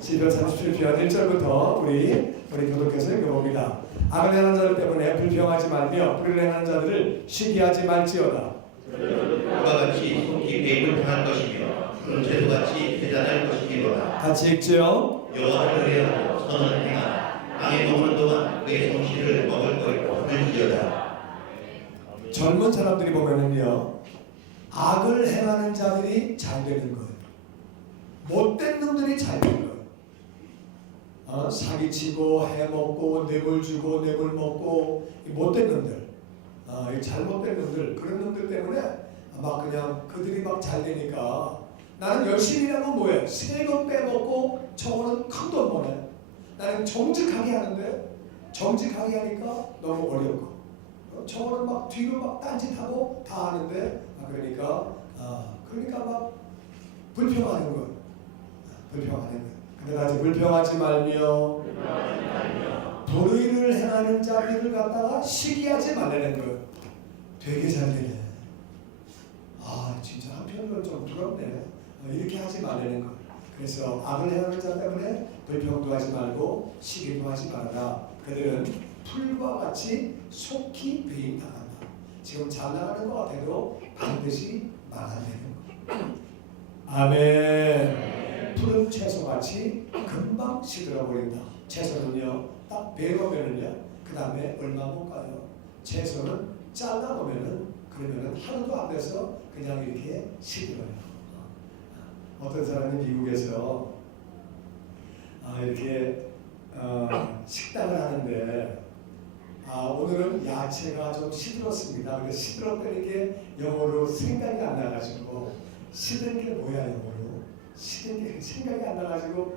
시편 37편 1절부터 우리 교독해서 읽어봅니다. 악을 행하는 자들 때문에 불평하지 말며 불의를 행하는 자들을 시기하지 말지어다. 그와 같이 속히 배임을 당할 것이며 푸른 채소같이 대단할 것이니로다. 같이 읽죠. 여호와를 의뢰하고 선을 행하라. 땅에 머무는 동안 그의 성실을 먹을 것이고 들지어다. 젊은 사람들이 보면은요, 악을 행하는 자들이 잘 되는 거예요. 못된 놈들이 잘 되는 거예요. 사기치고 해먹고 뇌물 주고 뇌물 먹고 못된 놈들, 잘못된 놈들, 그런 놈들 때문에 막 그냥 그들이 막 잘 되니까 나는 열심히 하면 뭐해? 세금 빼먹고 저거는 큰 돈 버네. 나는 정직하게 하는데 정직하게 하니까 너무 어렵고 저거는 막 뒤로 막 딴짓하고 다 하는데 그러니까 막 불평하는 거예요. 불평하는 거예요. 근데 다시 불평하지 말며 불의를 행하는 자들을 갖다가 시기하지 말라는 거예요. 되게 잘 되네. 진짜 한편으로 좀 부럽네. 이렇게 하지 말라는 거예요. 그래서 악을 행하는 자 때문에 불평도 하지 말고 시기도 하지 말아라. 그들은 풀과 같이 속히 배임당한다. 지금 잘 나가는 것 같아도 반드시 망한다는 거예요. 아멘. 푸른 채소같이 금방 시들어버린다. 채소는요, 딱 베어보면은요, 그 다음에 얼마 못 가요. 채소는 잘라보면은, 그러면은 하루도 안 돼서 그냥 이렇게 시들어요. 어떤 사람이 미국에서 이렇게 식당을 하는데 오늘은 야채가 좀 시들었습니다. 근데 시들었다는 게 영어로 생각이 안 나가지고 시든 게 뭐야 영어로 시든 게 생각이 안 나가지고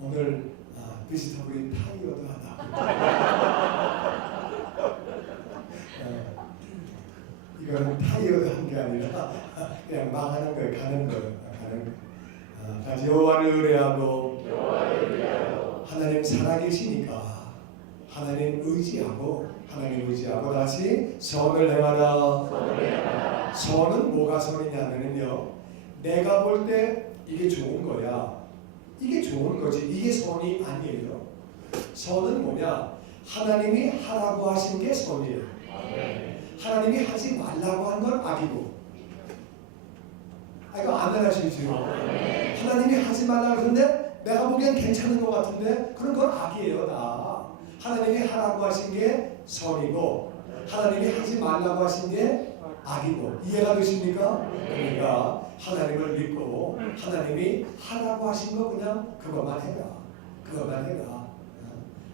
오늘 비지터블이 타이어드하다. 이거는 타이어드한 게 아니라 그냥 망하는 거예요. 가는 거예요. 다시 여호와를 의뢰하고 하나님 살아계시니까 하나님 의지하고 다시 선을 행하라. 선은 뭐가 선이냐면요, 내가 볼 때 이게 좋은 거야. 이게 좋은 거지. 이게 선이 아니에요. 선은 뭐냐? 하나님이 하라고 하신 게 선이에요. 하나님이 하지 말라고 한 건 악이고. 이거 안 하시죠? 하나님이 하지 말라고 했는데 내가 보기엔 괜찮은 것 같은데 그런 건 악이에요. 다 하나님이 하라고 하신 게 선이고 하나님이 하지 말라고 하신 게 악이고. 이해가 되십니까? 그러니까 하나님을 믿고 하나님이 하라고 하신 거 그냥 그것만 해라.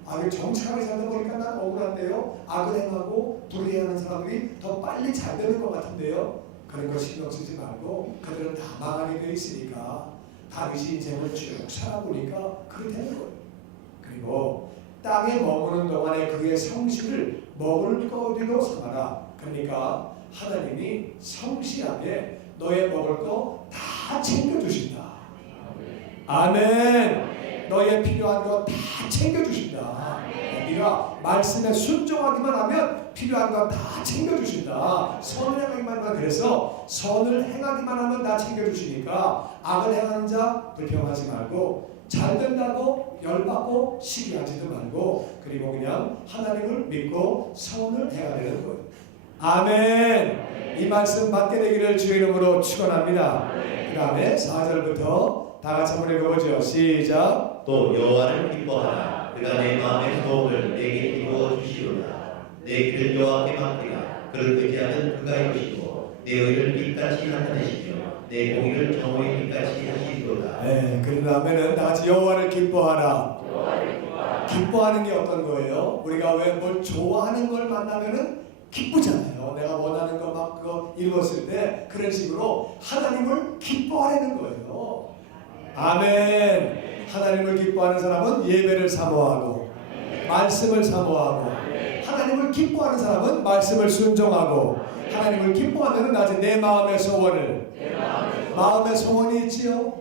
악을 정직하게 살다 보니까 난 억울한데요. 악을 행하고 불의하는 사람들이 더 빨리 잘 되는 것 같은데요. 그런 거 신경 쓰지 말고 그들은 다 망하게 되어 있으니까 다윗이 인생을 쭉 살아보니까 그렇게 되는 거예요. 그리고 땅에 머무는 동안에 그의 성실을 먹을 거리로 삼아라. 그러니까 하나님이 성실하게 너의 먹을 거 다 챙겨주신다. 아멘. 너의 필요한 거 다 챙겨주신다. 네가 말씀에 순종하기만 하면 필요한 거 다 챙겨주신다. 선을 행하기만 하면, 그래서 선을 행하기만 하면 다 챙겨주시니까 악을 행하는 자 불평하지 말고 잘 된다고 열받고 시기하지도 말고 그리고 그냥 하나님을 믿고 선을 행해야 되는 거예요. 아멘. 이 말씀 받게 되기를 주의 이름으로 축원합니다. 그 다음에 4절부터 다 같이 한번 읽어보죠. 시작. 또 여호와를 기뻐하라. 그가 내 마음의 소원을 내게 이루어 주시리로다. 내 길을 여호와께 맡기라. 그를 의지하는 그가 이루시고 내 의를 빛같이 나타내시며 내 공의를 정오의 빛같이 하시리로다. 네, 그 다음에는 다 같이 여호와를 기뻐하라. 기뻐하는 게 어떤 거예요? 우리가 왜 뭘 좋아하는 걸 만나면은 기쁘잖아요. 내가 원하는 거 막 그거 이루었을 때 그런 식으로 하나님을 기뻐하라는 거예요. 아멘. 하나님을 기뻐하는 사람은 예배를 사모하고 말씀을 사모하고 하나님을 기뻐하는 사람은 말씀을 순종하고 하나님을 기뻐하면 나중에 내 마음의 소원을 마음의 소원이 있지요.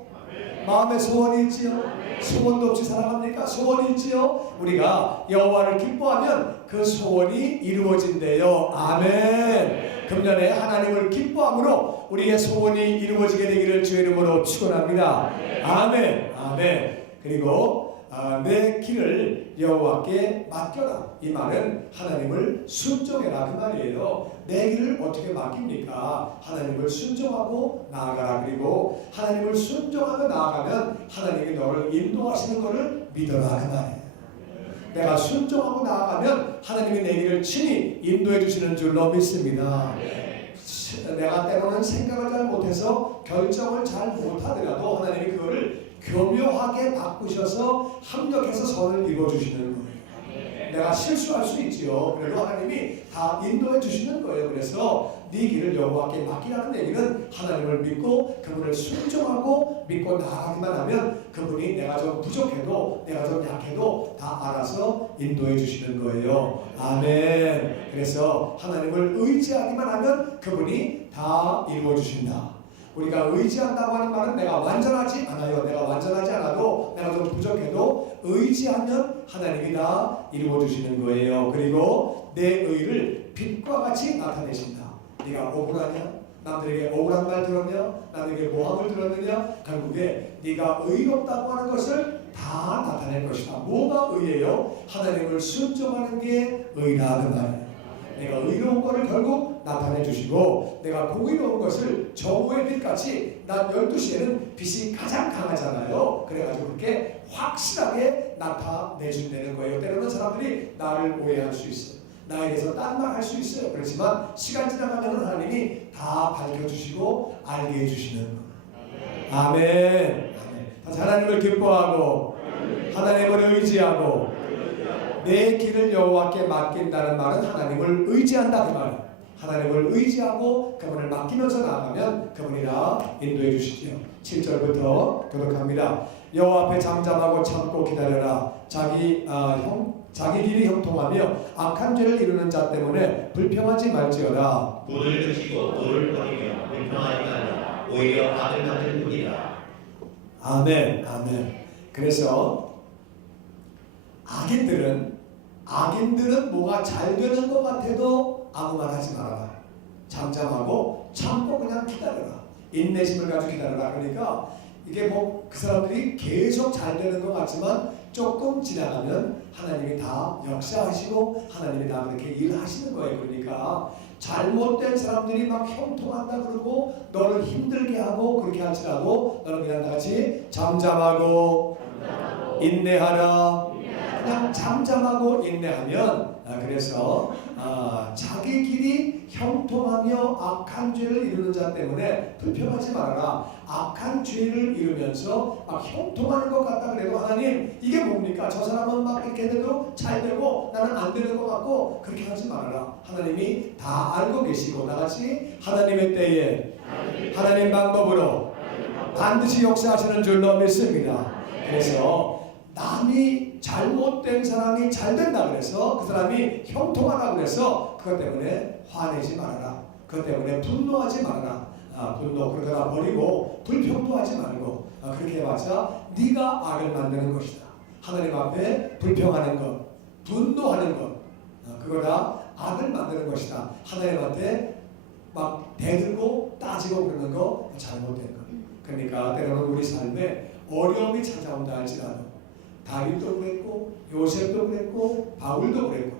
마음의 소원이 있지요. 소원도 없이 살아갑니까? 소원이 있지요. 우리가 여호와를 기뻐하면 그 소원이 이루어진대요. 아멘. 금년에 하나님을 기뻐함으로 우리의 소원이 이루어지게 되기를 주의 이름으로 축원합니다. 아멘. 아멘. 그리고 내 길을 여호와께 맡겨라. 이 말은 하나님을 순종해라 그 말이에요. 내 길을 어떻게 맡깁니까? 하나님을 순종하고 나아가라. 그리고 하나님을 순종하며 나아가면 하나님이 너를 인도하시는 것을 믿어라 그 말이에요. 내가 순종하고 나아가면 하나님이 내 길을 친히 인도해 주시는 줄로 믿습니다. 내가 때로는 생각을 잘 못해서 결정을 잘 못하더라도 하나님이 그거를 교묘하게 바꾸셔서 합력해서 선을 이루어주시는 거예요. 내가 실수할 수 있지요. 그래도 하나님이 다 인도해 주시는 거예요. 그래서 네 길을 여호와께 맡기라는 얘기는 하나님을 믿고 그분을 순종하고 믿고 나아가기만 하면 그분이 내가 좀 부족해도 내가 좀 약해도 다 알아서 인도해 주시는 거예요. 아멘. 그래서 하나님을 의지하기만 하면 그분이 다 이루어 주신다. 우리가 의지한다고 하는 말은 내가 완전하지 않아요. 내가 완전하지 않아도 내가 좀 부족해도 의지하면 하나님이 다 이루어 주시는 거예요. 그리고 내 의를 빛과 같이 나타내신다. 네가 억울하냐? 남들에게 억울한 말 들었냐? 남에게 모함을 들었느냐? 결국에 네가 의롭다고 하는 것을 다 나타낼 것이다. 뭐가 의예요? 하나님을 순종하는 게 의라 그 말이에요. 내가 의로운 것을 결국 나타내 주시고 내가 공의로운 것을 정오의 빛같이 낮 12시에는 빛이 가장 강하잖아요. 그래가지고 그렇게 확실하게 나타내준다는 거예요. 때로는 사람들이 나를 오해할 수 있어요. 나에 대해서 딴 말 할 수 있어요. 그렇지만 시간 지나가면 하나님이 다 밝혀주시고 알게 해주시는 거예요. 아멘. 아멘. 다시 하나님을 기뻐하고 하나님을 의지하고 내 길을 여호와께 맡긴다는 말은 하나님을 의지한다 그 말. 하나님을 의지하고 그분을 맡기면서 나아가면 그분이 다 인도해 주시죠. 7절부터 교독합니다. 여호와 앞에 잠잠하고 참고 기다려라. 자기 길이 형통하며 악한 죄를 이루는 자 때문에 불평하지 말지어다. 분을 그치고 돌을 버리며 불평하지 말라. 오히려 악을 만들 뿐이다. 아멘. 아멘. 그래서 악인들은 뭐가 잘 되는 것 같아도 아무 말 하지 말아라. 잠잠하고 참고 그냥 기다려라. 인내심을 가지고 기다려라. 그러니까 이게 뭐 그 사람들이 계속 잘 되는 것 같지만 조금 지나가면 하나님이 다 역사하시고 하나님이 다 그렇게 일하시는 거예요. 그러니까 잘못된 사람들이 막 형통한다 그러고 너를 힘들게 하고 그렇게 할지라도 너는 그냥 다같이 잠잠하고 인내하라. 그냥 잠잠하고 인내하면 그래서 자기 길이 형통하며 악한 죄를 이루는 자 때문에 불평하지 말아라. 악한 죄를 이루면서 막 형통하는 것 같다 그래도 하나님 이게 뭡니까? 저 사람은 막 이렇게 돼도 잘 되고 나는 안 되는 것 같고 그렇게 하지 말아라. 하나님이 다 알고 계시고 나같이 하나님의 때에 하나님 방법으로 반드시 역사하시는 줄로 믿습니다. 그래서 남이 잘못된 사람이 잘 된다 그래서 그 사람이 형통하다 그래서 그것 때문에 화내지 말아라. 그것 때문에 분노하지 말아라. 분노 그러다가 버리고 불평도 하지 말고 그렇게 해봤자 네가 악을 만드는 것이다. 하나님 앞에 불평하는 것, 분노하는 것 그거 다 악을 만드는 것이다. 하나님한테 막 대들고 따지고 그러는 거 잘못된 것. 그러니까 때로는 우리 삶에 어려움이 찾아온다 할지라도 다윗도 그랬고 요셉도 그랬고 바울도 그랬고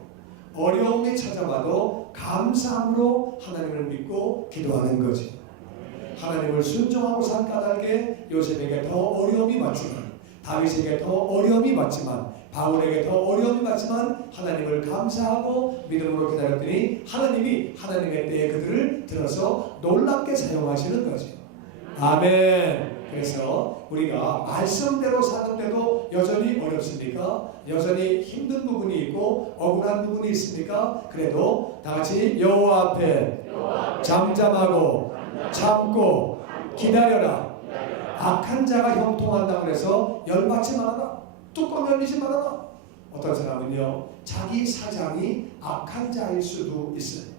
어려움이 찾아와도 감사함으로 하나님을 믿고 기도하는 거지. 하나님을 순종하고 산 까닭에 요셉에게 더 어려움이 왔지만 다윗에게 더 어려움이 왔지만 바울에게 더 어려움이 왔지만 하나님을 감사하고 믿음으로 기다렸더니 하나님이 하나님의 때에 그들을 들어서 놀랍게 사용하시는 거지. 아멘. 그래서 우리가 말씀대로 사는데도 여전히 어렵습니까? 여전히 힘든 부분이 있고 억울한 부분이 있습니까? 그래도 다같이 여호와 앞에 잠잠하고 참고 기다려라. 악한 자가 형통한다 그래서 열받지 말아라. 뚜껑 열리지 말아라. 어떤 사람은요 자기 사장이 악한 자일 수도 있어요.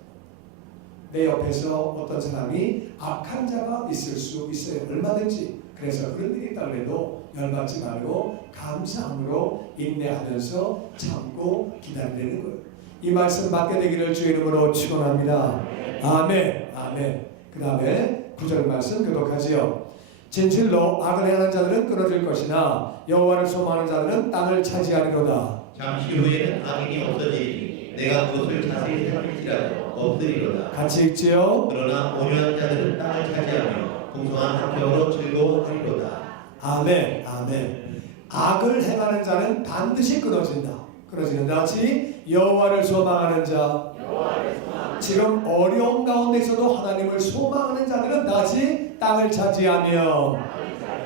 내 옆에서 어떤 사람이 악한 자가 있을 수 있어요. 얼마든지. 그래서 그런 일이 있다고 해도 열받지 말고 감사함으로 인내하면서 참고 기다리는 거예요. 이 말씀 받게 되기를 주의 이름으로 축원합니다. 아멘. 아멘. 그 다음에 9절 말씀 교독하지요. 진실로 악을 행하는 자들은 끊어질 것이나 여호와를 소망하는 자들은 땅을 차지하리로다. 잠시 후에는 악인이 없어지리니 내가 그것을 자세히 살필지라도 없으리로다. 같이 읽지요. 그러나 온유한 자들은 땅을 차지하며 풍성한 한평으로 즐거워하리로다. 아멘. 아멘. 악을 행하는 자는 반드시 끊어진다. 끊어지는다. 같이 여호와를 소망하는 자. 지금 어려운 가운데 있어도 하나님을 소망하는 자들은 다시 땅을 차지하며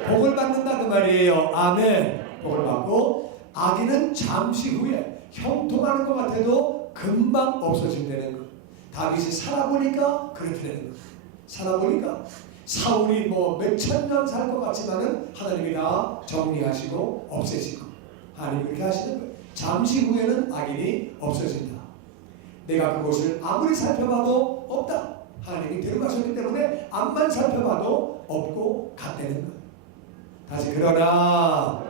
복을 받는다 그 말이에요. 아멘. 복을 받고 악인은 잠시 후에 형통하는 것 같아도 금방 없어진다는 것. 다윗이 살아보니까 그렇게 되는 것. 살아보니까 사울이 뭐 몇천 년 살 것 같지만은 하나님이 다 정리하시고 없애시고 하나님이 그렇게 하시는 거예요. 잠시 후에는 악인이 없어진다. 내가 그곳을 아무리 살펴봐도 없다. 하나님이 데려가셨기 때문에 앞만 살펴봐도 없고 갔다는 거예요. 다시 그러나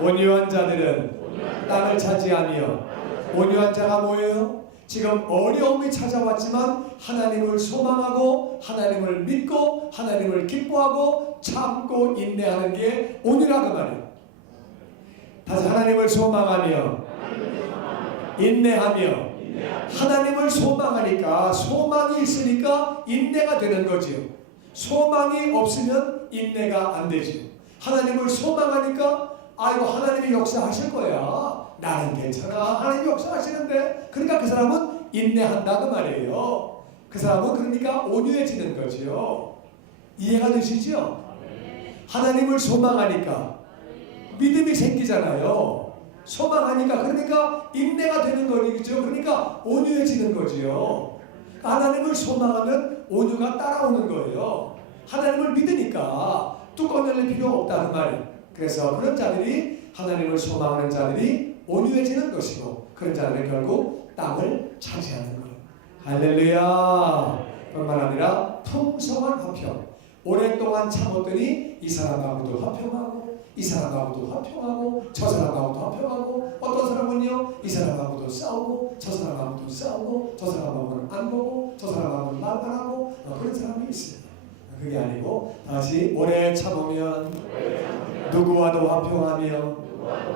온유한 자들은 땅을 차지하며 온유한 자가 뭐예요? 지금 어려움이 찾아왔지만 하나님을 소망하고 하나님을 믿고 하나님을 기뻐하고 참고 인내하는 게 온유라고 말이에요. 다시 하나님을 소망하며 인내하며 하나님을 소망하니까 소망이 있으니까 인내가 되는 거지요. 소망이 없으면 인내가 안 되지요. 하나님을 소망하니까 아이고 하나님이 역사하실 거야. 나는 괜찮아. 하나님이 역사하시는데 그러니까 그 사람은 인내한다 그 말이에요. 그 사람은 그러니까 온유해지는 거지요. 이해가 되시죠? 하나님을 소망하니까 믿음이 생기잖아요. 소망하니까 그러니까 인내가 되는 거죠. 그러니까 온유해지는 거지요. 하나님을 소망하면 온유가 따라오는 거예요. 하나님을 믿으니까 뚜껑 열릴 필요가 없다는 말이에요. 그래서 그런 자들이 하나님을 소망하는 자들이 온유해지는 것이고 그런 자들은 결국 땅을 차지하는 거예요. 할렐루야. 뿐만 아니라 풍성한 화평. 오랫동안 참았더니 이 사람하고도 화평하고 이 사람하고도 화평하고 저 사람하고도 화평하고 어떤 사람은요 이 사람하고도 싸우고 저 사람하고도 싸우고 저 사람하고는 안 보고 저 사람하고는 말 안 하고 그런 사람이 있어요. 그게 아니고 다시 오래 참으면 누구와도 화평하며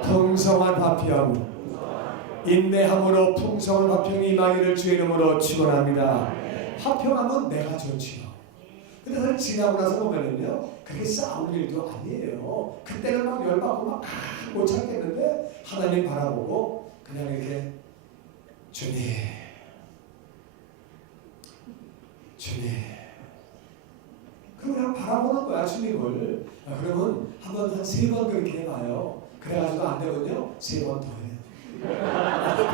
풍성한 화평 인내함으로 풍성한 화평이 임하기를 주의 이름으로 축원합니다. 화평하면 내가 좋지요. 근데 사실 지나고 나서 보면은요 그게 싸울 일도 아니에요. 그때는 막 열받고 막 못 참겠는데 하나님 바라보고 그냥 이렇게 주님 그냥 바라보는 거야 주님을. 그러면 한번 한 3번 그렇게 해봐요. 그래가지고 안 되면요 3번 더 해.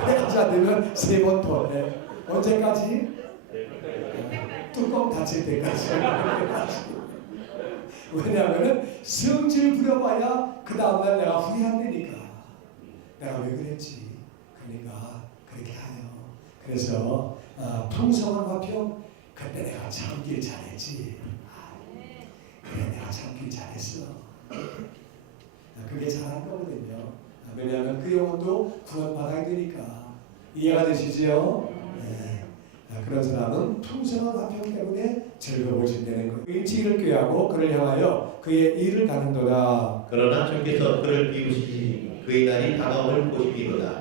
그래가지고 안 되면 3번 더 해. 언제까지? 뚜껑 닫힐 때까지. 왜냐하면 성질 부려봐야 그 다음날 내가 후회한다니까. 내가 왜 그랬지? 그러니까 그렇게 하요. 그래서 풍성한 화평 그때 내가 참길 잘했지. 그래 내가 참길 잘했어. 그게 잘한 거거든요. 왜냐하면 그 영혼도 구원받아야 되니까. 이해가 되시죠? 네. 그런 사람은 풍성한 화평 때문에 즐거워진다는 것. 일치를 꾀하고 그를 향하여 그의 일을 가는도다. 그러나 주께서 그를 비우시니 그의 날이 다가옴을 보시기로다.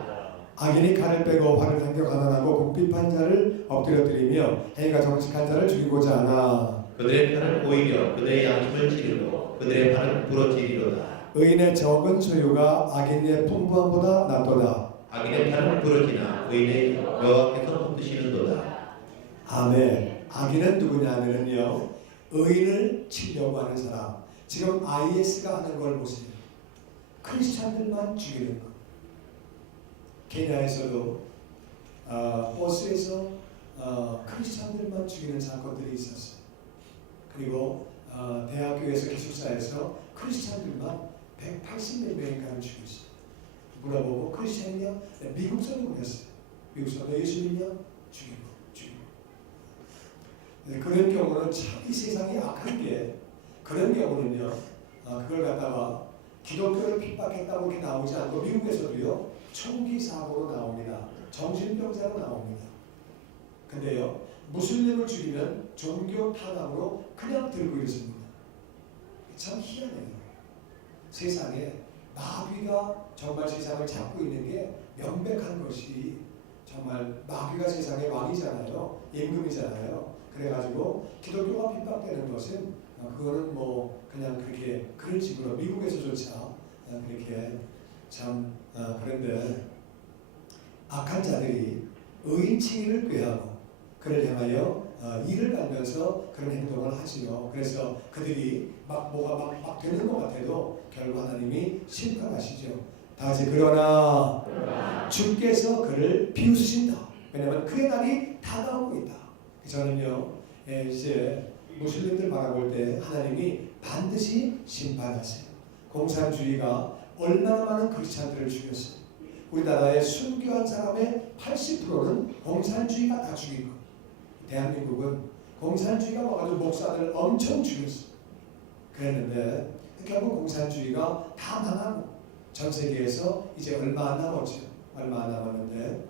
악인이 칼을 빼고 활을 당겨 가난하고 궁핍한 자를 엎드려뜨리며 해가 정직한 자를 죽이고자 하나. 그들의 팔은 오히려 그들의 양심을 찌르고 그들의 팔은 부러지리로다. 의인의 적은 소유가 악인의 풍부함보다 낫도다. 악인의 팔은 부러지나 의인의 여호와께서 붙드시는도다. 아멘. 악인은 누구냐면요 의인을 치려고 하는 사람. 지금 IS가 하는 걸 보세요. 크리스찬들만 죽이는 거. 케냐에서도 버스에서 크리스찬들만 죽이는 사건들이 있었어요. 그리고 대학교에서 기숙사에서 크리스찬들만 180몇 명인가를 죽였어요. 물어보고 크리스찬이냐? 네, 미국 사람이 그랬어요. 미국 사람 예수 믿냐? 죽이고. 네, 그런 경우는 참 이 세상이 악한 게 그런 경우는요 그걸 갖다가 기독교를 핍박했다고 이렇게 나오지 않고 미국에서도요 총기 사고로 나옵니다. 정신병자로 나옵니다. 근데요 무슬림을 죽이면 종교 탄압으로 그냥 들고 있습니다. 참 희한해요. 세상에 마귀가 정말 세상을 잡고 있는 게 명백한 것이, 정말 마귀가 세상의 왕이잖아요. 임금이잖아요. 그래가지고 기독교가 핍박되는 것은 그거는 뭐 그냥 그렇게 그런 식으로 미국에서조차 그렇게 참 그런데 악한 자들이 의인 칭의를 꾀하고 그를 향하여 이를 갈면서 그런 행동을 하지요. 그래서 그들이 뭐가 막 되는 것 같아도 결국 하나님이 심판하시죠. 다시 그러나 주께서 그를 비웃으신다. 왜냐하면 그의 날이 다가오고 있다. 저는요, 이제 무슬림들 바라볼 때 하나님이 반드시 심판하세요. 공산주의가 얼마나 많은 크리스찬들을 죽였어요. 우리나라의 순교한 사람의 80%는 공산주의가 다 죽인 거. 대한민국은 공산주의가 와가지고 목사들 엄청 죽였어요. 그랬는데 결국 공산주의가 다 망하고 전 세계에서 이제 얼마 안 남았죠. 얼마 안 남았는데,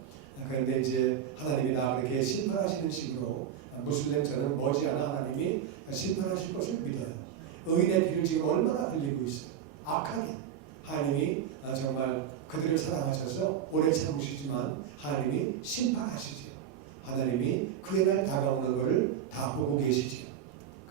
그런데 이제 하나님이 나 그렇게 심판하시는 식으로 무슬림 저는 머지않아 하나님이 심판하실 것을 믿어요. 의인의 피를 지금 얼마나 흘리고 있어요. 악하게. 하나님이 정말 그들을 사랑하셔서 오래 참으시지만 하나님이 심판하시지요. 하나님이 그의 날 다가오는 것을 다 보고 계시지요.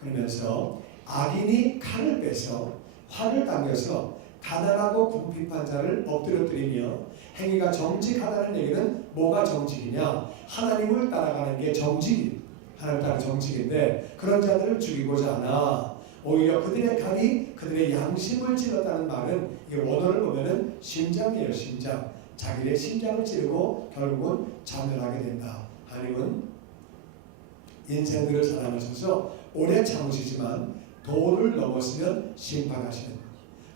그러면서 악인이 칼을 빼서 활을 당겨서 가난하고 궁핍한 자를 엎드려뜨리며 행위가 정직하다는 얘기는 뭐가 정직이냐? 하나님을 따라가는 게 정직이에요. 하나님을 따라 정직인데 그런 자들을 죽이고자 하나 오히려 그들의 칼이 그들의 양심을 찔렀다는 말은 이 원어를 보면은 심장이에요. 심장. 자기의 심장을 찌르고 결국은 자멸하게 된다. 하나님은 인생들을 사랑하셔서 오래 참으시지만 도를 넘었으면 심판하시는 거예요.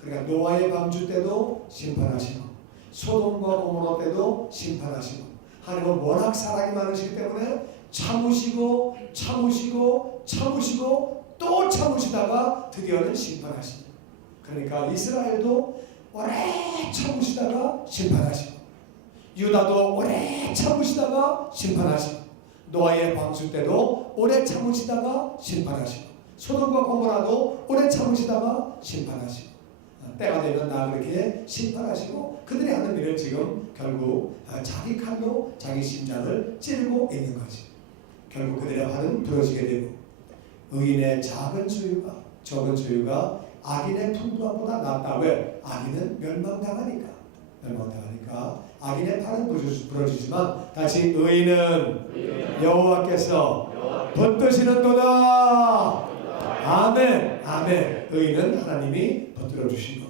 그러니까 노아의 방주 때도 심판하시고 소돔과 고모라 때도 심판하시고 하나님은 워낙 사랑이 많으시기 때문에 참으시고 또 참으시다가 드디어는 심판하시고, 그러니까 이스라엘도 오래 참으시다가 심판하시고 유다도 오래 참으시다가 심판하시고 노아의 방주 때도 오래 참으시다가 심판하시고 소돔과 고모라도 오래 참으시다가 심판하시고 때가 되면 나 그렇게 심판하시고 그들이 하는 일은 지금 결국 자기 칼로 자기 심장을 찌르고 있는 거지. 결국 그들의 활은 부러지게 되고 의인의 작은 소유가 적은 소유가 악인의 풍부함보다 낫다. 왜? 악인은 멸망당하니까. 악인의 팔은 부러지지만 다시 의인은 여호와께서 붙드시는도다. 아멘. 아멘. 의인은 하나님이 붙들어 주시고,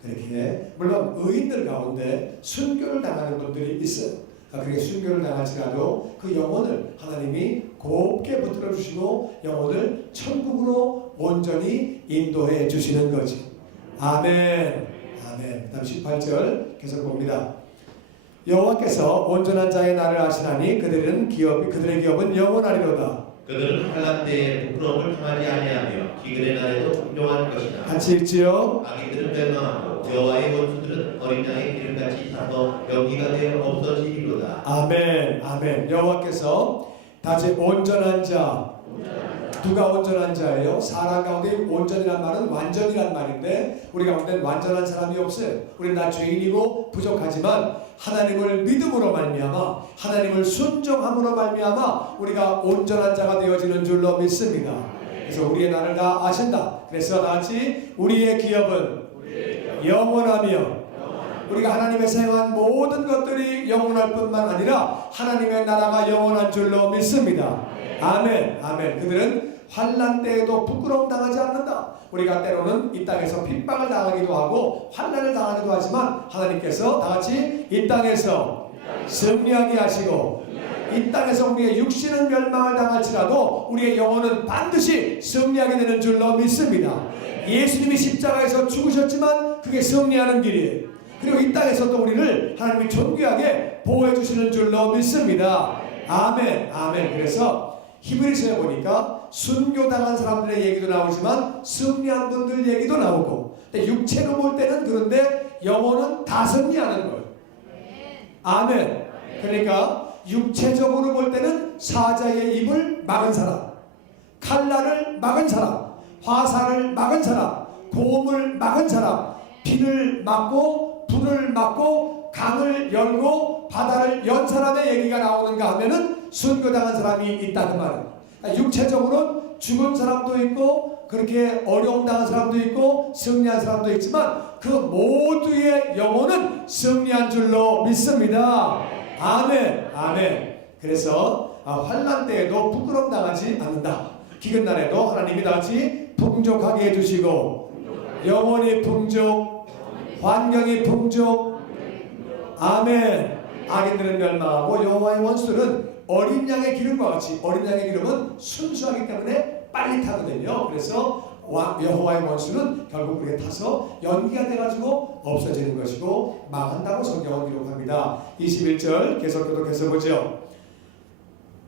그렇게 물론 의인들 가운데 순교를 당하는 분들이 있어요. 그렇게 순교를 당할지라도 그 영혼을 하나님이 곱게 붙들어 주시고 영혼을 천국으로 온전히 인도해 주시는 거지. 아멘. 아멘. 다음 18절 계속 봅니다. 여호와께서 온전한 자의 날을 아시나니 그들의 기업은 영원하리로다. 그들은 환난 때에 부끄러움을 당하지 아니하며 기근의 날에도 풍족할 것이다. 같이 읽지요. 악인들은 멸망하고 여호와의 원수들은 어린 양의 기름같이 타서 연기가 되어 없어지리로다. 아멘. 아멘. 여호와께서 다시 온전한 자. 누가 온전한 자예요? 사람 가운데 온전이란 말은 완전이란 말인데 우리 가운데 완전한 사람이 없어요. 우리는 다 죄인이고 부족하지만 하나님을 믿음으로 말미암아 하나님을 순종함으로 말미암아 우리가 온전한 자가 되어지는 줄로 믿습니다. 그래서 우리의 날을 다 아신다. 그래서 나같이 우리의 기업은 영원하며 우리가 하나님의 사용한 모든 것들이 영원할 뿐만 아니라 하나님의 나라가 영원한 줄로 믿습니다. 아멘. 아멘. 그들은 환난 때에도 부끄러움 당하지 않는다. 우리가 때로는 이 땅에서 핍박을 당하기도 하고 환난을 당하기도 하지만 하나님께서 다같이 이 땅에서 승리하게 하시고 이 땅에서 우리의 육신은 멸망을 당할지라도 우리의 영혼은 반드시 승리하게 되는 줄로 믿습니다. 예수님이 십자가에서 죽으셨지만 그게 승리하는 길이에요. 그리고 이 땅에서도 우리를 하나님이 존귀하게 보호해 주시는 줄로 믿습니다. 아멘. 아멘. 그래서 히브리서에 보니까 순교당한 사람들의 얘기도 나오지만 승리한 분들 얘기도 나오고, 근데 육체로 볼 때는 그런데 영혼은 다 승리하는 거예요. 아멘. 그러니까 육체적으로 볼 때는 사자의 입을 막은 사람, 칼날을 막은 사람, 화살을 막은 사람, 봄을 막은 사람, 비를 막고 불을 막고 강을 열고 바다를 연 사람의 얘기가 나오는가 하면은 순교당한 사람이 있다 그 말은. 육체적으로는 죽은 사람도 있고 그렇게 어려움 당한 사람도 있고 승리한 사람도 있지만 그 모두의 영혼은 승리한 줄로 믿습니다. 아멘. 아멘. 그래서 환난 때에도 부끄러움 당하지 않는다. 기근 날에도 하나님이 다같이 풍족하게 해주시고 영혼이 풍족, 환경이 풍족. 아멘. 악인들은 멸망하고 여호와의 원수들은 어린 양의 기름과 같이, 어린 양의 기름은 순수하기 때문에 빨리 타거든요. 그래서 여호와의 원수는 결국 우리에 타서 연기가 돼가지고 없어지는 것이고 망한다고 성경은 기록합니다. 21절 계속 교독해서 보죠.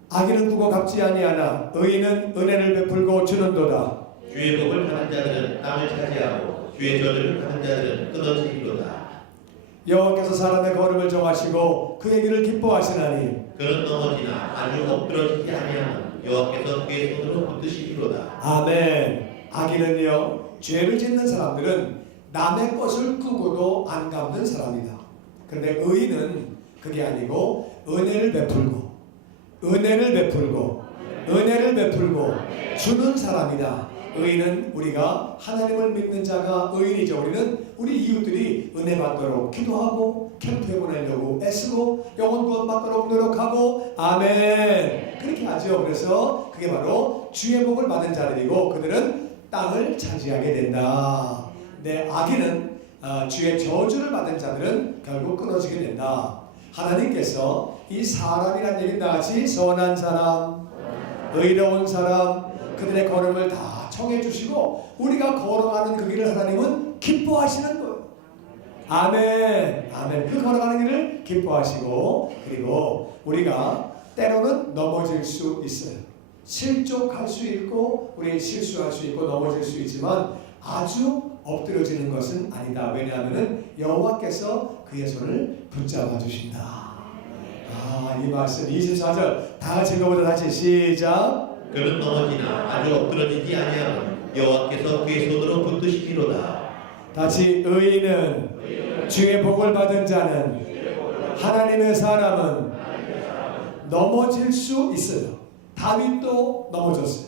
악인은 두고 갚지 아니하나 의인은 은혜를 베풀고 주는도다. 주의 복을 받은 자들은 땅을 차지하고 주의 저주를 받은 자들은 끊어지리로다. 여호와께서 사람의 걸음을 정하시고 그의 길을 기뻐하시나니 그는 넘어지나 아주 엎드러지지 아니하는 여호와께서 그의 손으로 붙드시리로다. 아멘. 악인은요, 죄를 짓는 사람들은 남의 것을 꾸고도 안 갚는 사람이다. 그런데 의인은 그게 아니고 은혜를 베풀고 주는 사람이다. 의인은 우리가 하나님을 믿는 자가 의인이죠. 우리는 우리 이웃들이 은혜 받도록 기도하고 캠프에 보내려고 애쓰고 영혼 구원 받도록 노력하고 아멘 그렇게 하죠. 그래서 그게 바로 주의 복을 받은 자들이고 그들은 땅을 차지하게 된다. 내 악인은 주의 저주를 받은 자들은 결국 끊어지게 된다. 하나님께서 이 사람이란 얘기는 다같이 선한 사람, 의로운 사람, 그들의 걸음을 다 청해 주시고 우리가 걸어가는 그 길을 하나님은 기뻐하시는 거예요. 아멘. 아멘. 그 걸어가는 길을 기뻐하시고 그리고 우리가 때로는 넘어질 수 있어요. 실족할 수 있고 우리 실수할 수 있고 넘어질 수 있지만 아주 엎드려지는 것은 아니다. 왜냐하면 여호와께서 그의 손을 붙잡아 주신다. 이 말씀 24절 다 같이 읽어보자. 다시 시작. 그는 넘어지나 아주 엎드러지지 아니하는 여호와께서 그의 손으로 붙드시리로다. 다시 의인은 주의 복을 받은 자는 하나님의 사람은 넘어질 수 있어요. 다윗도 넘어졌어요.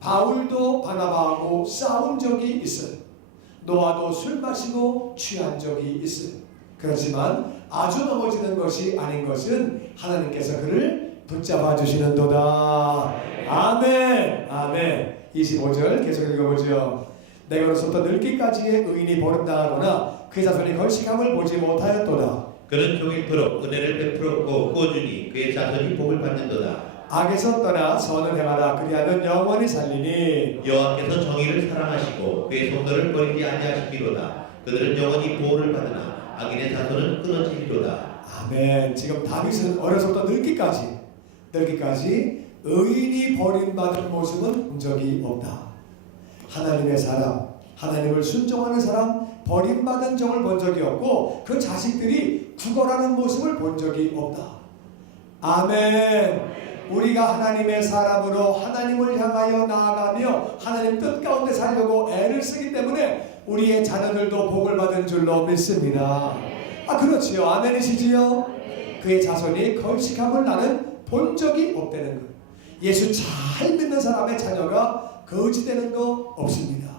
바울도 바나바하고 싸운 적이 있어요. 노아도 술 마시고 취한 적이 있어요. 그렇지만 아주 넘어지는 것이 아닌 것은 하나님께서 그를 붙잡아 주시는도다. 아멘. 아멘. 25절 계속 읽어보죠. 내가로부터 늙기까지의 의인이 버림당하거나 그의 자손이 걸식함을 보지 못하였도다. 그는 종일토록 은혜를 베풀었고 꾸어주니 그의 자손이 복을 받는도다. 악에서 떠나 선을 행하라. 그리하면 영원히 살리니 여호와께서 정의를 사랑하시고 그의 성도를 버리지 아니하시기로다. 그들은 영원히 보호를 받으나 악인의 자손은 끊어지리로다. 아멘. 지금 다윗은 어려서부터 늙기까지 의인이 버림받은 모습은 본 적이 없다. 하나님의 사람, 하나님을 순종하는 사람, 버림받은 적을 본 적이 없고 그 자식들이 구걸하는 모습을 본 적이 없다. 아멘. 우리가 하나님의 사람으로 하나님을 향하여 나아가며 하나님 뜻 가운데 살려고 애를 쓰기 때문에 우리의 자녀들도 복을 받은 줄로 믿습니다. 그렇지요. 아멘이시지요. 그의 자손이 걸식함을 나는 본 적이 없다는 거예요. 예수 잘 믿는 사람의 자녀가 거지되는 거 없습니다.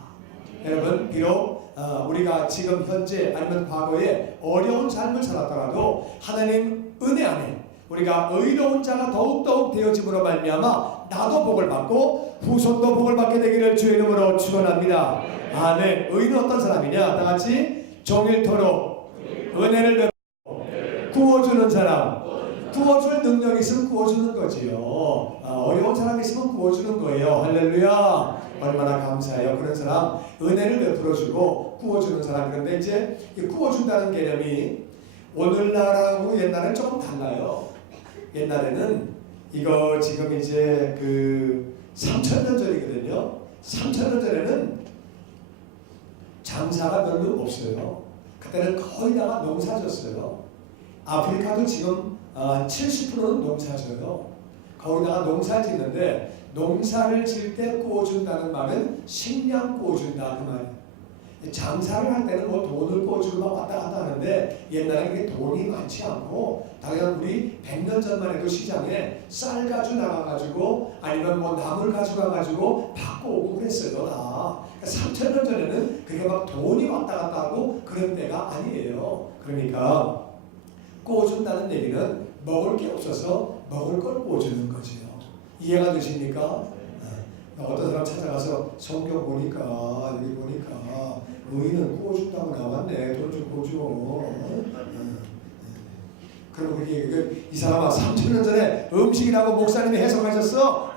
여러분 비록 우리가 지금 현재 아니면 과거에 어려운 삶을 살았더라도 하나님 은혜 안에 우리가 의로운 자가 더욱더욱 되어짐으로 말미암아 나도 복을 받고 후손도 복을 받게 되기를 주의 이름으로 축원합니다. 아멘. 의인은 어떤 사람이냐? 다같이 종일토록 은혜를 베풀고 구워주는 사람. 구워줄 능력이 있으면 구워주는 거지요. 어려운 사람이 있으면 구워주는 거예요. 할렐루야. 얼마나 감사해요. 그런 사람 은혜를 베풀어주고 구워주는 사람. 그런데 이제 구워준다는 개념이 오늘날하고 옛날에는 조금 달라요. 옛날에는 이거 지금 이제 3000년 전이거든요. 3000년 전에는 장사가 별로 없어요. 그때는 거의 다가 농사졌어요. 아프리카도 지금 70%는 농사져요. 거기다가 농사를 짓는데 농사를 질 때 구워준다는 말은 식량 구워준다 그 말이에요. 장사를 할 때는 뭐 돈을 꿔주고 막 왔다 갔다 하는데 옛날에 그게 돈이 많지 않고 당연 우리 100년 전만 해도 시장에 쌀 가지고 나가가지고 아니면 뭐 나물 가져가가지고 받고 오고 그랬어요. 다. 3,000년 전에는 그게 막 돈이 왔다 갔다 하고 그런 때가 아니에요. 그러니까 꿔준다는 얘기는 먹을 게 없어서 먹을 걸 꿔주는 거지요. 이해가 되십니까? 어떤 사람 찾아가서 성경 보니까 여기 보니까 의인은 구워준다고 나왔네. 돈 좀 구워줘. 그리고 그게 이 사람아 3,000년 전에 음식이라고 목사님이 해석하셨어.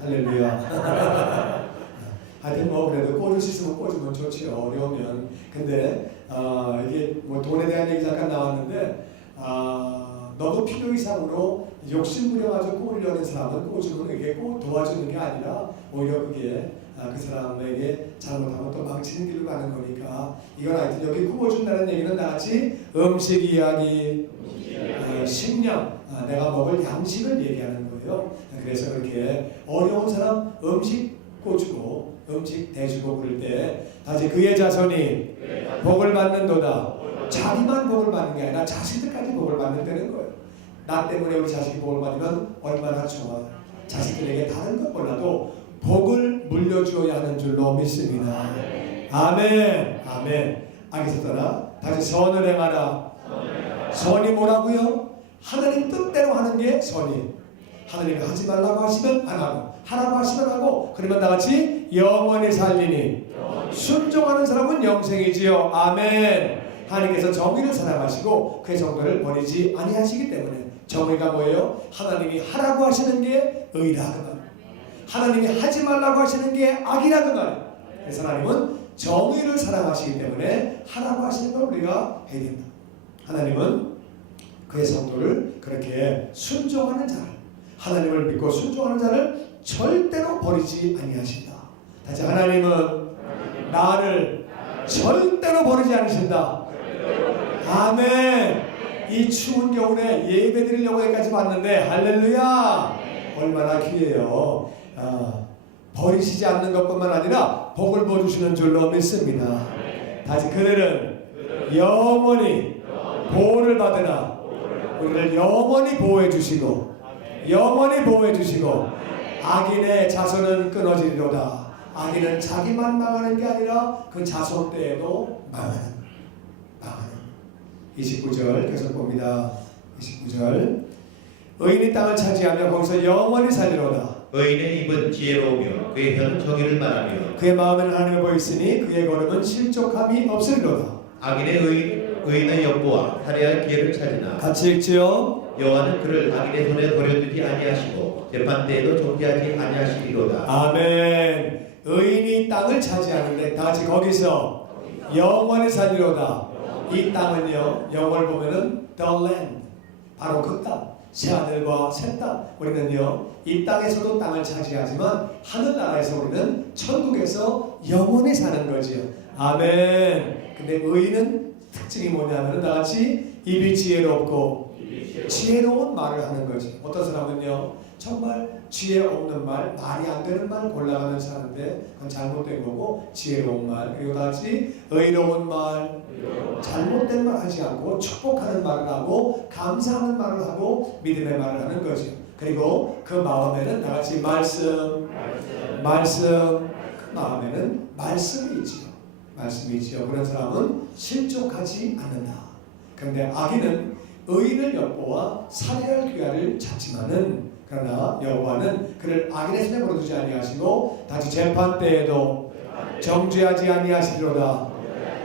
할렐루야. 하여튼 뭐 그래도 꽂을 수 있으면 꽂으면 좋지요. 어려우면. 근데 이게 뭐 돈에 대한 얘기 잠깐 나왔는데 너무 필요 이상으로 욕심 부려가지고 꽂으려는 사람은 꽂으면 이게 도와주는 게 아니라 오히려 그게 그 사람에게 잘못하면 또 망치는 길로 가는 거니까 이건 하여튼 여기 구워준다는 얘기는 나같이 음식 이야기, 식량, 내가 먹을 양식을 얘기하는 거예요. 그래서 그렇게 어려운 사람 음식 꽂주고 음식 대주고 그럴 때 다시 그의 자손이 복을 받는도다. 자기만 복을 받는 게 아니라 자식들까지 복을 받는다는 거예요. 나 때문에 우리 자식이 복을 받으면 얼마나 좋아. 자식들에게 다른 것 몰라도 복을 물려주어야 하는 줄로 믿습니다. 아멘. 아멘. 알겠어 따라 다시 선을 행하라. 선이 뭐라고요? 하나님 뜻대로 하는 게 선이. 하나님이 하지 말라고 하시면 안 하고 하라고 하시면 하고 그러면 나같이 영원히 살리니 순종하는 사람은 영생이지요. 아멘. 하나님께서 정의를 사랑하시고 그의 정도를 버리지 아니하시기 때문에 정의가 뭐예요? 하나님이 하라고 하시는 게 의라 그 말. 하나님이 하지 말라고 하시는 게 악이라 그 말. 그래서 하나님은 정의를 사랑하시기 때문에 하라고 하시는 걸 우리가 해야 된다. 하나님은 그의 성도를 그렇게 순종하는 자를 하나님을 믿고 순종하는 자를 절대로 버리지 아니하신다. 다시 하나님은 나를 절대로 버리지 않으신다. 아멘. 이 추운 겨울에 예배 드리려고 여기까지 왔는데 할렐루야. 얼마나 귀해요. 버리시지 않는 것뿐만 아니라 복을 보여주시는 줄로 믿습니다. 다시 그들은 영원히 보호를 받으나 우리를 영원히 보호해 주시고 영원히 보호해 주시고 악인의 자손은 끊어지리로다. 악인은 자기만 망하는 게 아니라 그 자손 때에도 망하는 29절 계속 봅니다. 29절 의인이 땅을 차지하며 거기서 영원히 살리로다. 의인의 입은 지혜로우며 그의 혀는 정의를 말하며 그의 마음에는 하나님을 보이시니 그의 걸음은 실족함이 없으리로다. 악인의 의인의 역보와 살해할 기회를 찾으나 같이 읽지요. 여호와는 그를 악인의 손에 버려두지 아니하시고 재판 때에도 존재하지 아니하시리로다. 아멘. 의인이 땅을 차지하는데 다같이 거기서 영원히 살리로다. 이 땅은요 영어를 보면은 the land 바로 그 땅 새하늘과 새 땅. 우리는요 이 땅에서도 땅을 차지하지만 하늘나라에서 우리는 천국에서 영원히 사는 거지요. 아멘. 근데 의인은 특징이 뭐냐면 나같이 입이 지혜롭고 지혜로운 말을 하는 거지. 어떤 사람은요 정말 지혜 없는 말, 말이 안 되는 말 골라가면서 하는데 그건 잘못된 거고 지혜로운 말 그리고 다같이 의로운 말, 잘못된 말 하지 않고 축복하는 말을 하고 감사하는 말을 하고 믿음의 말을 하는 거죠. 그리고 그 마음에는 나같이 말씀 그 마음에는 말씀이 있지요. 말씀이 있지요. 그런 사람은 실족하지 않는다. 그런데 악인은 의인을 엿보아 살해할 기회를 찾지만은 그러나 여호와는 그를 악인의 손에 버려두지 아니하시고 다시 재판 때에도 정죄하지 아니하시리로다.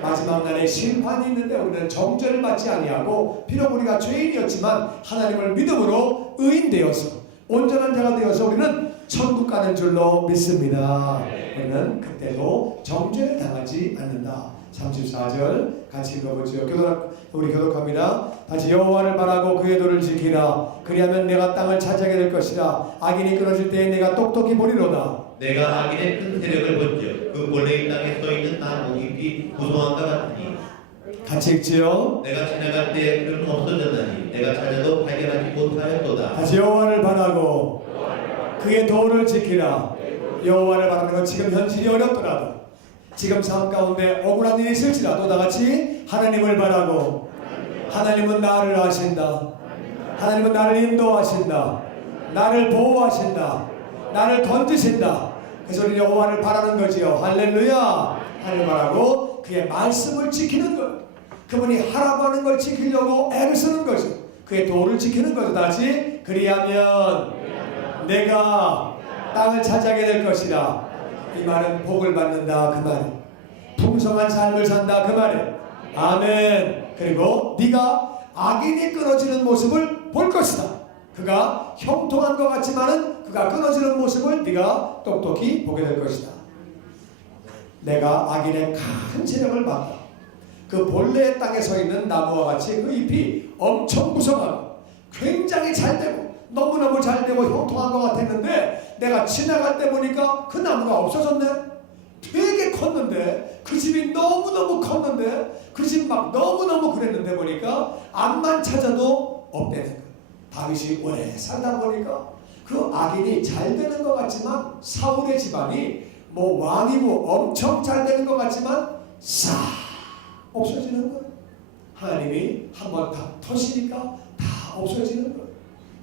마지막 날에 심판이 있는데 우리는 정죄를 받지 아니하고 비록 우리가 죄인이었지만 하나님을 믿음으로 의인 되어서 온전한 자가 되어서 우리는 천국 가는 줄로 믿습니다. 우리는 그때도 정죄를 당하지 않는다. 34절 같이 읽어보죠. 우리 교독합니다. 다시 여호와를 바라고 그의 도를 지키라. 그리하면 내가 땅을 차지하게 될 것이라. 악인이 끊어질 때에 내가 똑똑히 보리로다. 내가 악인의 큰 세력을 본즉 그 본래의 땅에 써있는 나무 잎이 무성한가 같으니 같이 읽지요. 내가 지나갈 때에 그는 없어졌나니 내가 찾아도 발견하지 못하였도다. 다시 여호와를 바라고 그의 도를 지키라. 여호와를 바라는 건 지금 현실이 어렵더라도, 지금 삶 가운데 억울한 일이 있을지라도 다같이 하나님을 바라고, 하나님은 나를 아신다, 하나님은 나를 인도하신다, 나를 보호하신다, 나를 건지신다. 그래서 우리 여호와를 바라는 거지요. 할렐루야. 하나님을 바라고 그의 말씀을 지키는 것, 그분이 하라고 하는 걸 지키려고 애를 쓰는 거죠. 그의 도를 지키는 거죠. 다시 그리하면 내가 땅을 차지하게 될 것이다. 이 말은 복을 받는다 그 말이에요. 풍성한 삶을 산다 그 말이에요. 아멘. 그리고 네가 악인이 끊어지는 모습을 볼 것이다. 그가 형통한 것 같지만은 그가 끊어지는 모습을 네가 똑똑히 보게 될 것이다. 내가 악인의 큰 세력을 봤다. 그 본래의 땅에 서 있는 나무와 같이 그 잎이 엄청 무성하고 굉장히 잘 되고 너무너무 잘 되고 형통한 것 같았는데 내가 지나갈 때 보니까 그 나무가 없어졌네. 되게 컸는데, 그 집이 너무너무 컸는데, 그 집 막 너무너무 그랬는데 보니까 앞만 찾아도 없대는 거예요. 다윗이 오래 살다 보니까 그 악인이 잘 되는 것 같지만, 사울의 집안이 뭐 왕이고 엄청 잘 되는 것 같지만 싹 없어지는 거예요. 하나님이 한번 다 터시니까 다 없어지는 거예요.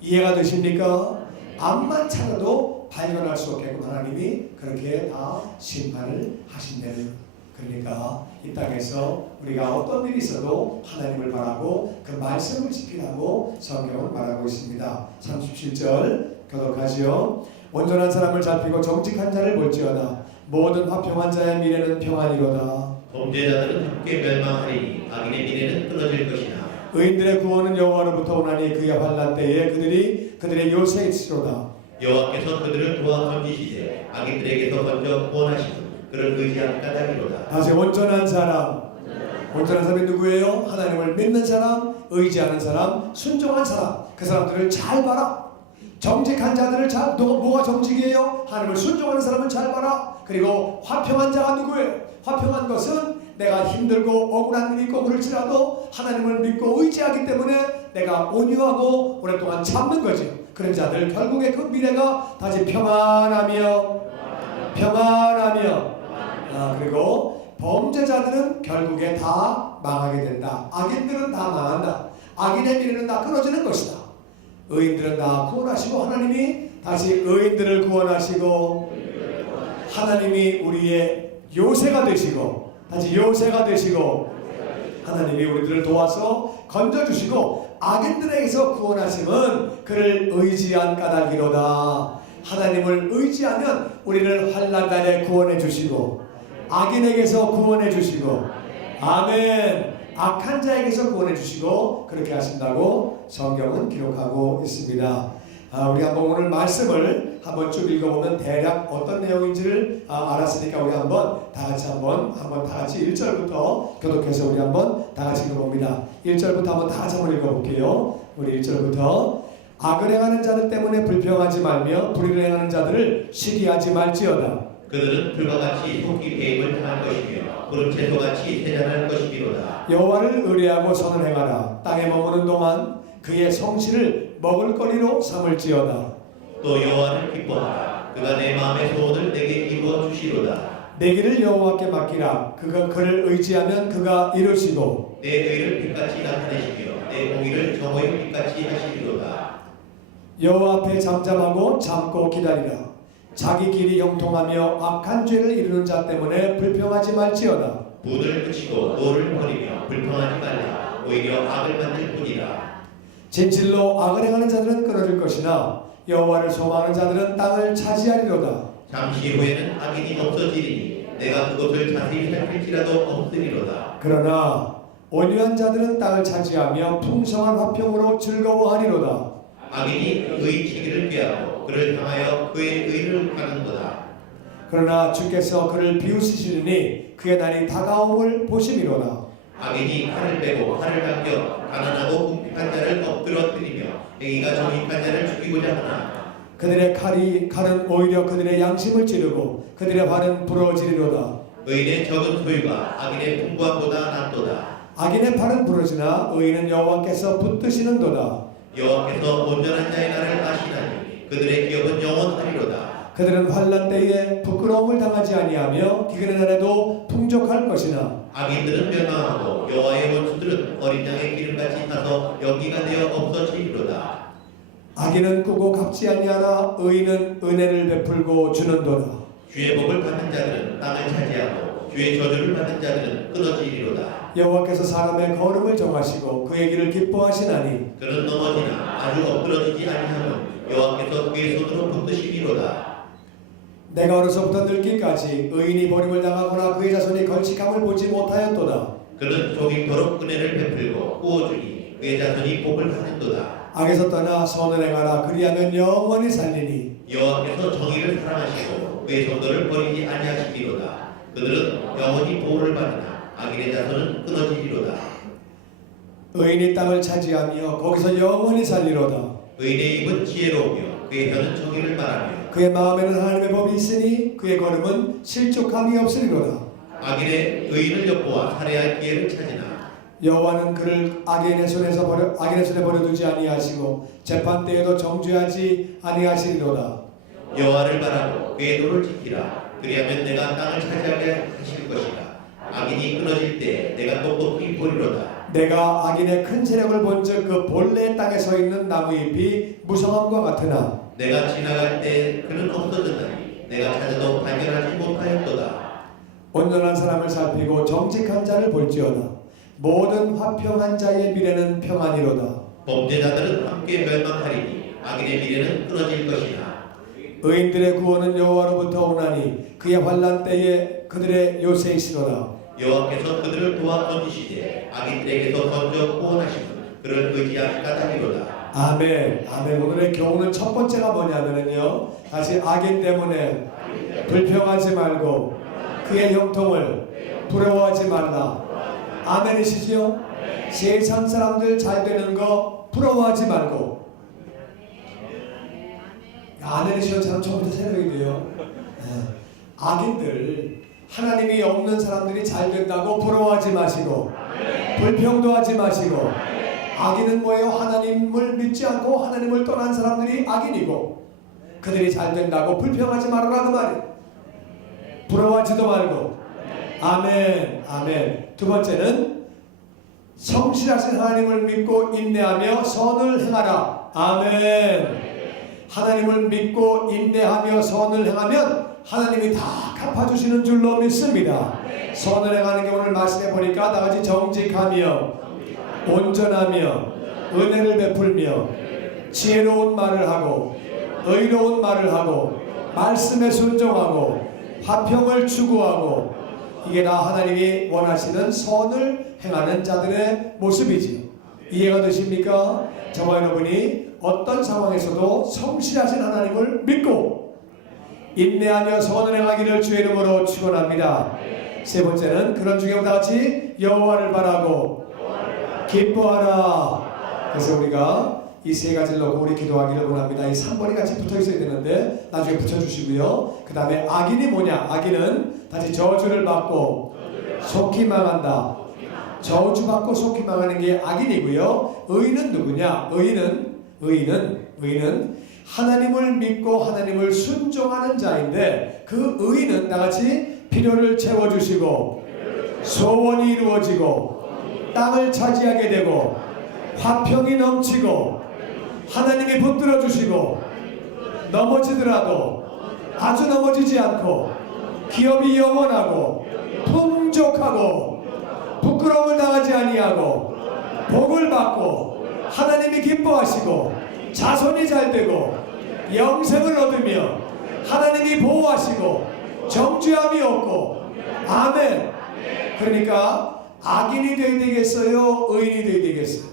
이해가 되십니까? 앞만 찾아도 발견할 수 없게끔 하나님이 그렇게 다 심판을 하신다는. 그러니까 이 땅에서 우리가 어떤 일이 있어도 하나님을 바라고 그 말씀을 지키라고 성경은 말하고 있습니다. 37절 교독하시오. 온전한 사람을 잡히고 정직한 자를 볼지어다. 모든 화평한 자의 미래는 평안이로다. 범죄자들은 함께 멸망하리니 악인의 미래는 끊어질 것이나 의인들의 구원은 여호와로부터 오나니 그의 환난 때에 그들의 요새이시로다. 여호와께서 그들을 도와 건지시되 악인들에게서 먼저 구원하시고 그를 의지한 까닭이로다. 다시 온전한 사람. 온전한 사람이 누구예요? 하나님을 믿는 사람, 의지하는 사람, 순종한 사람. 그 사람들을 잘 봐라. 정직한 자들을 잘, 뭐가 정직이에요? 하나님을 순종하는 사람을 잘 봐라. 그리고 화평한 자가 누구예요? 화평한 것은 내가 힘들고 억울한 일이 있고 그럴지라도 하나님을 믿고 의지하기 때문에 내가 온유하고 오랫동안 참는 거죠. 그런 자들 결국에 그 미래가 다시 평안하며 그리고 범죄자들은 결국에 다 망하게 된다. 악인들은 다 망한다. 악인의 미래는 다 끊어지는 것이다. 의인들은 다 구원하시고 하나님이 다시 의인들을 구원하시고 하나님이 우리의 요새가 되시고 다시 요새가 되시고 하나님이 우리들을 도와서 건져주시고 악인들에게서 구원하심은 그를 의지한 까닭이로다. 하나님을 의지하면 우리를 환난날에 구원해 주시고 악인에게서 구원해 주시고 아멘. 악한 자에게서 구원해 주시고 그렇게 하신다고 성경은 기록하고 있습니다. 우리 한번 오늘 말씀을 한번 쭉 읽어보면 대략 어떤 내용인지를 알았으니까 우리 한번 다 같이 1절부터 교독해서 우리 한번 다 같이 읽어봅니다. 1절부터 한번 다 같이 한번 읽어볼게요. 우리 1절부터 악을 행하는 자들 때문에 불평하지 말며 불의를 행하는 자들을 시기하지 말지어다. 그들은 불과 같이 토끼 배임을 당할 것이며 푸른 채소같이 세잔할 것이미로다. 여호와를 의뢰하고 선을 행하라. 땅에 머무는 동안 그의 성실을 먹을거리로 삼을지어다. 또 여호와를 기뻐하라. 그가 내 마음의 소원을 내게 이루어 주시로다. 내 길을 여호와께 맡기라. 그를 의지하면 그가 이루시고 내 의를 빛같이 나타내시며 내 공의를 정오의 빛같이 하시리로다. 여호와 앞에 잠잠하고 참고 기다리라. 자기 길이 형통하며 악한 죄를 이루는 자 때문에 불평하지 말지어다. 분을 그치고 노를 버리며 불평하지 말라. 오히려 악을 만들 뿐이라. 진실로 악을 행하는 자들은 끊어질 것이나 여호와를 소망하는 자들은 땅을 차지하리로다. 잠시 후에는 악인이 없어지리니 내가 그것을 자세히 살필지라도 없으리로다. 그러나 온유한 자들은 땅을 차지하며 풍성한 화평으로 즐거워하리로다. 악인이 의치기를 피하고 그를 향하여 그의 의를 가는도다. 그러나 주께서 그를 비웃으시리니 그의 날이 다가옴을 보심이로다. 악인이 칼을 빼고 칼을 당겨 가난하고 궁핍한 자를 엎드러뜨리며 행위가 정직한 자를 죽이고자 하나 그들의 칼은 오히려 그들의 양심을 찌르고 그들의 발은 부러지리로다. 의인의 적은 소유가 악인의 풍부함보다 낫도다. 악인의 발은 부러지나 의인은 여호와께서 붙드시는도다. 여호와께서 온전한 자의 날을 아시나니 그들의 기업은 영원하리로다. 그들은 환난 때에 부끄러움을 당하지 아니하며 기근의 날에도 풍족할 것이나 악인들은 멸망하고 여호와의 원수들은 어린 양의 기름같이 타서 연기가 되어 없어지리로다. 악인은 꾸고 갚지 아니하나 의인은 은혜를 베풀고 주는도다. 주의 복을 받는 자들은 땅을 차지하고 주의 저주를 받는 자들은 끊어지리로다. 여호와께서 사람의 걸음을 정하시고 그의 길을 기뻐하시나니 그는 넘어지나 아주 엎드러지지 아니하면 여호와께서 그의 손으로 붙드시리로다. 내가 어려서부터 늙기까지 의인이 버림을 당하거나 그의 자손이 걸칙함을 보지 못하였도다. 그는 종일토록 은혜를 베풀고 구워주니 그의 자손이 복을 받는도다. 악에서 떠나 선을 행하라. 그리하면 영원히 살리니 여호와께서 정의를 사랑하시고 그의 정도를 버리지 아니하시리로다. 그들은 영원히 보호를 받으나 악인의 자손은 끊어지리로다. 의인이 땅을 차지하며 거기서 영원히 살리로다. 의인의 입은 지혜로우며 그의 혀는 정의를 말하며 그의 마음에는 하나님의 법이 있으니 그의 걸음은 실족함이 없으리로다. 악인의 의인을 엿보아 살해할 기회를 찾으나 여호와는 그를 악인의 손에 버려두지 아니하시고 재판 때에도 정죄하지 아니하시리로다. 여호와를 바라고 그의 도를 지키라. 그리하면 내가 땅을 차지하게 하실 것이다. 악인이 끊어질 때 내가 똑똑히 보리로다. 내가 악인의 큰 세력을 본즉 그 본래 땅에 서 있는 나무잎이 무성함과 같으나 내가 지나갈 때 그는 없어졌다니 내가 찾아도 발견하지 못하였도다. 온전한 사람을 살피고 정직한 자를 볼지어다. 모든 화평한 자의 미래는 평안이로다. 범죄자들은 함께 멸망하리니 악인의 미래는 끊어질 것이나 의인들의 구원은 여호와로부터 오나니 그의 환난 때에 그들의 요새이시로다. 여호와께서 그들을 도와 건지시되 악인들에게서 건져 구원하시는 그를 의지할 까닭이로다. 아멘. 아멘. 오늘의 교훈은 첫 번째가 뭐냐면요. 다시 악인 때문에 불평하지 말고 그의 형통을 부러워하지 말라. 아멘이시지요? 세상 사람들 잘 되는 거 부러워하지 말고. 아멘이시요? 저는 처음부터 생각이 돼요. 악인들, 하나님이 없는 사람들이 잘 된다고 부러워하지 마시고 불평도 하지 마시고. 악인은 뭐예요? 하나님을 믿지 않고 하나님을 떠난 사람들이 악인이고 그들이 잘 된다고 불평하지 말아라 그 말이에요. 부러워하지도 말고. 아멘. 아멘. 두 번째는 성실하신 하나님을 믿고 인내하며 선을 행하라. 아멘. 하나님을 믿고 인내하며 선을 행하면 하나님이 다 갚아주시는 줄로 믿습니다. 선을 행하는 게 오늘 말씀해 보니까 다 같이 정직하며 온전하며 은혜를 베풀며 지혜로운 말을 하고 의로운 말을 하고 말씀에 순종하고 화평을 추구하고 이게 다 하나님이 원하시는 선을 행하는 자들의 모습이지요. 이해가 되십니까? 저와 여러분이 어떤 상황에서도 성실하신 하나님을 믿고 인내하며 선을 행하기를 주의 이름으로 축원합니다. 세 번째는 그런 중에 다 같이 여호와를 바라고 기뻐하라. 그래서 우리가 이 세 가지를 놓고 우리 기도하기를 원합니다. 이 3번이 같이 붙어 있어야 되는데 나중에 붙여주시고요. 그 다음에 악인이 뭐냐? 악인은 다시 저주를 받고 속히 망한다. 저주받고 속히 망하는 게 악인이고요. 의인은 누구냐? 의인은 하나님을 믿고 하나님을 순종하는 자인데 그 의인은 다같이 필요를 채워주시고 소원이 이루어지고 땅을 차지하게 되고 화평이 넘치고 하나님이 붙들어 주시고 넘어지더라도 아주 넘어지지 않고 기업이 영원하고 풍족하고 부끄러움을 당하지 아니하고 복을 받고 하나님이 기뻐하시고 자손이 잘되고 영생을 얻으며 하나님이 보호하시고 정죄함이 없고. 아멘. 그러니까 악인이 되어야 되겠어요? 의인이 되어야 되겠어요?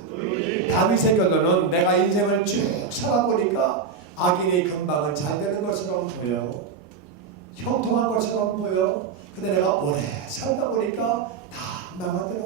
다윗의 결론은 내가 인생을 쭉 살아보니까 악인이 금방은 잘 되는 것처럼 보여, 형통한 것처럼 보여. 근데 내가 오래 살다 보니까 다 망하더라.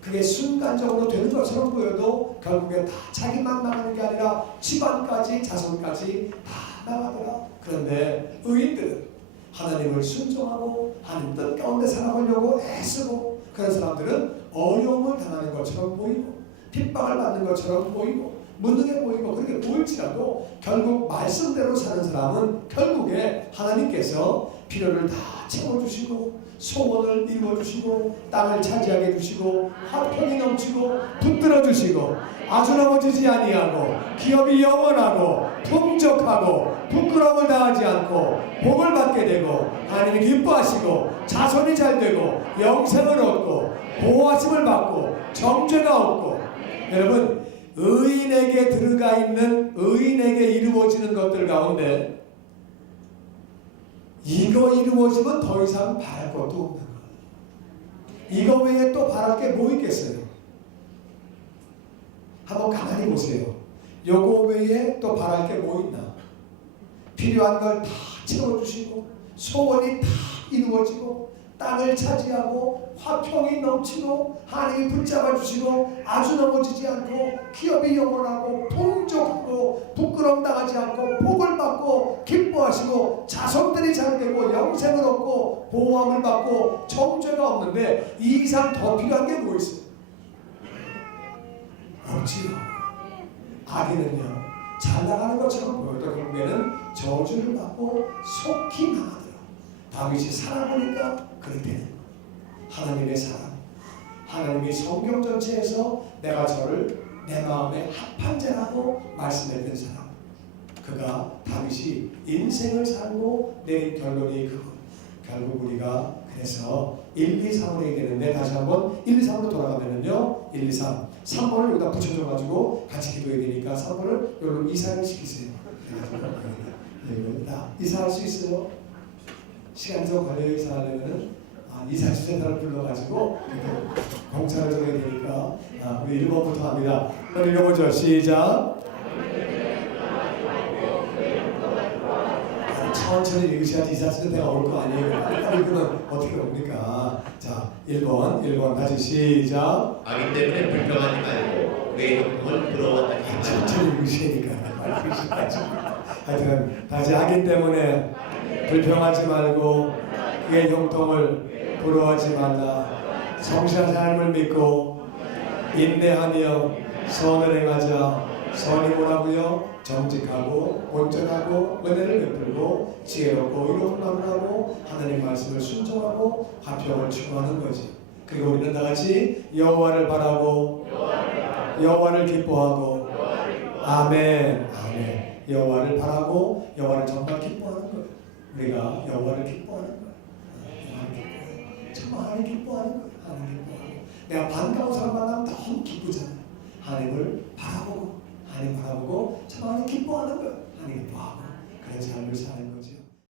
그게 순간적으로 되는 것처럼 보여도 결국에 다 자기만 망하는 게 아니라 집안까지 자손까지 다 망하더라. 그런데 의인들은 하나님을 순종하고 하나님 뜻 가운데 살아가려고 애쓰고 그런 사람들은 어려움을 당하는 것처럼 보이고 핍박을 받는 것처럼 보이고 무능해 보이고 그렇게 보일지라도 결국 말씀대로 사는 사람은 결국에 하나님께서 필요를 다 채워주시고 소원을 이루어주시고 땅을 차지하게 해주시고 화평이 넘치고 붙들어 주시고 아주 넘어지지 아니하고 기업이 영원하고 풍족하고 부끄러움을 당하지 않고 복을 받게 되고 하나님이 기뻐하시고 자손이 잘 되고 영생을 얻고 보호하심을 받고 정죄가 없고 여러분 의인에게 들어가 있는 의인에게 이루어지는 것들 가운데 이거 이루어지면 더 이상 바랄 것도 없는 거예요. 이거 외에 또 바랄 게 뭐 있겠어요? 한번 가만히 보세요. 요거 외에 또 바랄 게 뭐 있나? 필요한 걸 다 채워주시고 소원이 다 이루어지고 땅을 차지하고 화평이 넘치고 하나님이 붙잡아 주시고 아주 넘어지지 않고 기업이 영원하고 풍족하고 부끄러움 당하지 않고 복을 받고 기뻐하시고 자손들이 잘 되고 영생을 얻고 보호함을 받고 정죄가 없는데 이 이상 더 필요한 게 뭐 있어요? 없지요. 악인은요 잘 나가는 것처럼 보여도 결국에는 저주를 받고 속히 망하더라. 다윗이 살아보니까 그렇게 되는 거예요. 하나님의 사랑, 하나님이 성경 전체에서 내가 저를 내 마음에 합한 자라고 말씀했던 사람, 그가 다윗이 인생을 살고 내린 결론이 그것. 결국 우리가 그래서 1, 2, 3으로 해야 되는데 다시 한번 1, 2, 3으로 돌아가면은요 1, 2, 3 3번을 여기다 붙여줘가지고 같이 기도해야 되니까 3번을 여기로 이사를 시키세요. 이사할 수 있어요? 시간이 좀 걸려요. 이사하려면은 이사주센터를 불러가지고 공차를 줘야 되니까 우리 1번부터 합니다. 그럼 읽어보죠. 시작. 천천히 읽으셔야지 이사주센터가 올 거 아니에요. 빨리 읽으면 어떻게 옵니까? 자, 1번 다시 시작. 악인 때문에 불평하지 말고 그의 형통을 부러워하지 말라. 천천히 읽으시니까 빨리 읽으셔야지. 하여튼 다시 악인 때문에 불평하지 말고 그의 형통을 부러워하지 말라. 성실한 삶을 믿고 인내하며 선을 행하자. 선이 뭐라고요? 정직하고 온전하고 은혜를 베풀고 지혜롭고 의로운 말을 하고 하나님 말씀을 순종하고 화평을 추구하는 거지. 그리고 우리는 다같이 여호와를 바라고 여호와를 기뻐하고 아멘. 여호와를 바라고 여호와를 정말 기뻐하는 거예요. 우리가 여호와를 기뻐하는 거예요. 정말 하나님 기뻐하는 거예요. 하나님 기뻐하고 내가 반가운 사람 만나면 너무 기쁘잖아요. 하나님을 바라보고 하나님 바라보고 참 하나님 기뻐하는 거예요. 하나님 기뻐하고 그런 삶을 사는 거예요.